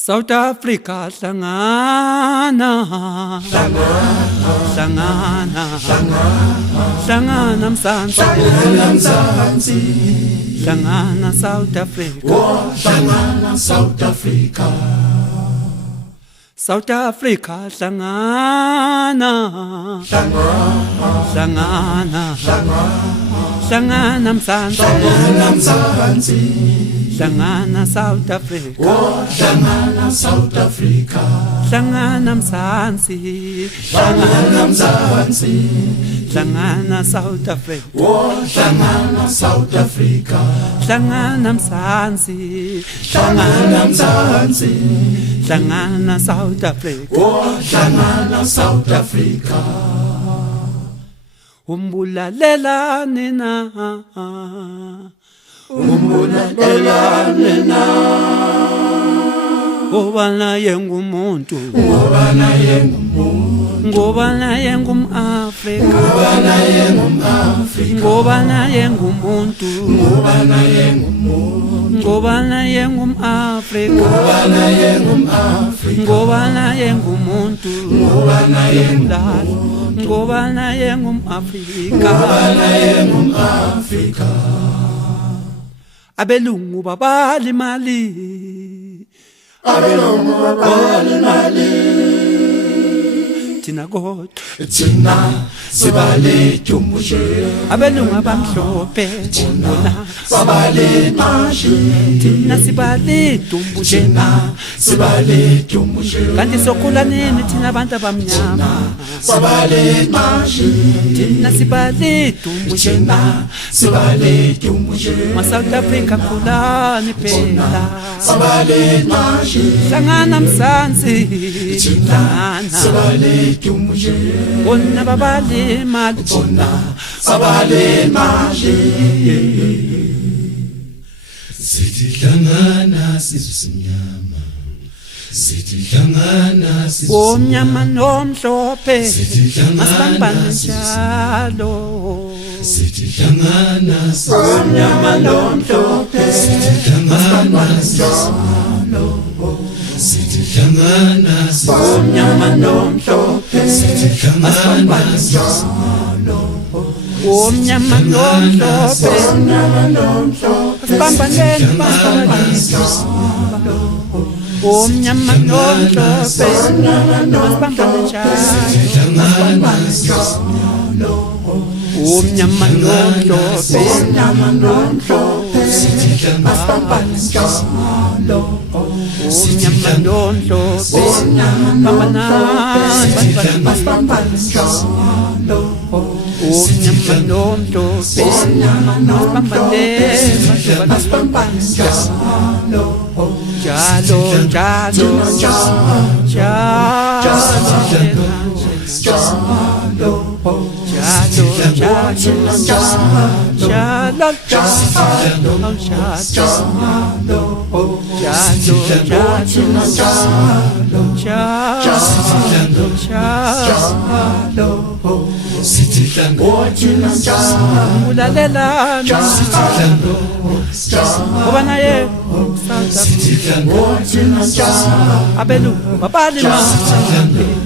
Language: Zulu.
South Africa hlangana Mzansi hlangana South Africa South Africa hlangana Mzansi hlangana South Africa hlangana Mzansi hlangana South Africa hlangana Mzansi hlangana South Africa umbulalelane na ngoba naye ngumuntu ngoba naye ngumAfrika ngoba naye ngumuntu ngoba naye ngumAfrika ngoba naye ngumuntu ngoba naye ngumAfrika abelungu babali mali thina kodwa sibale tumushe abelungu abamhlophe bona babale mashi thina sibale tumushe sibale tumushe kanti sokhula nini thina abantu abamnyama babale mashi thina sibale tumushe sibale tumushe ma South Africa khulani phela babale mashi hlangana Mzansi sibale tumushe bona babali mali babale mashi sithi hlangana sizusinyama sithi hlangana omnyama nomhlophe masibambane njalo sithi hlangana omnyama nomhlophe sithi hlangana njalo sithi hlangana omnyama nomhlophe sithi hlangana njalo omnyama nomhlophe masibambane omnyama nomhlophe masibambane njalo omnyama nomhlophe sithi hlangana njalo omnyama nomhlophe masibambane njalo omnyama nomhlophe masibambane njalo ngoba naye abelungu babali njalo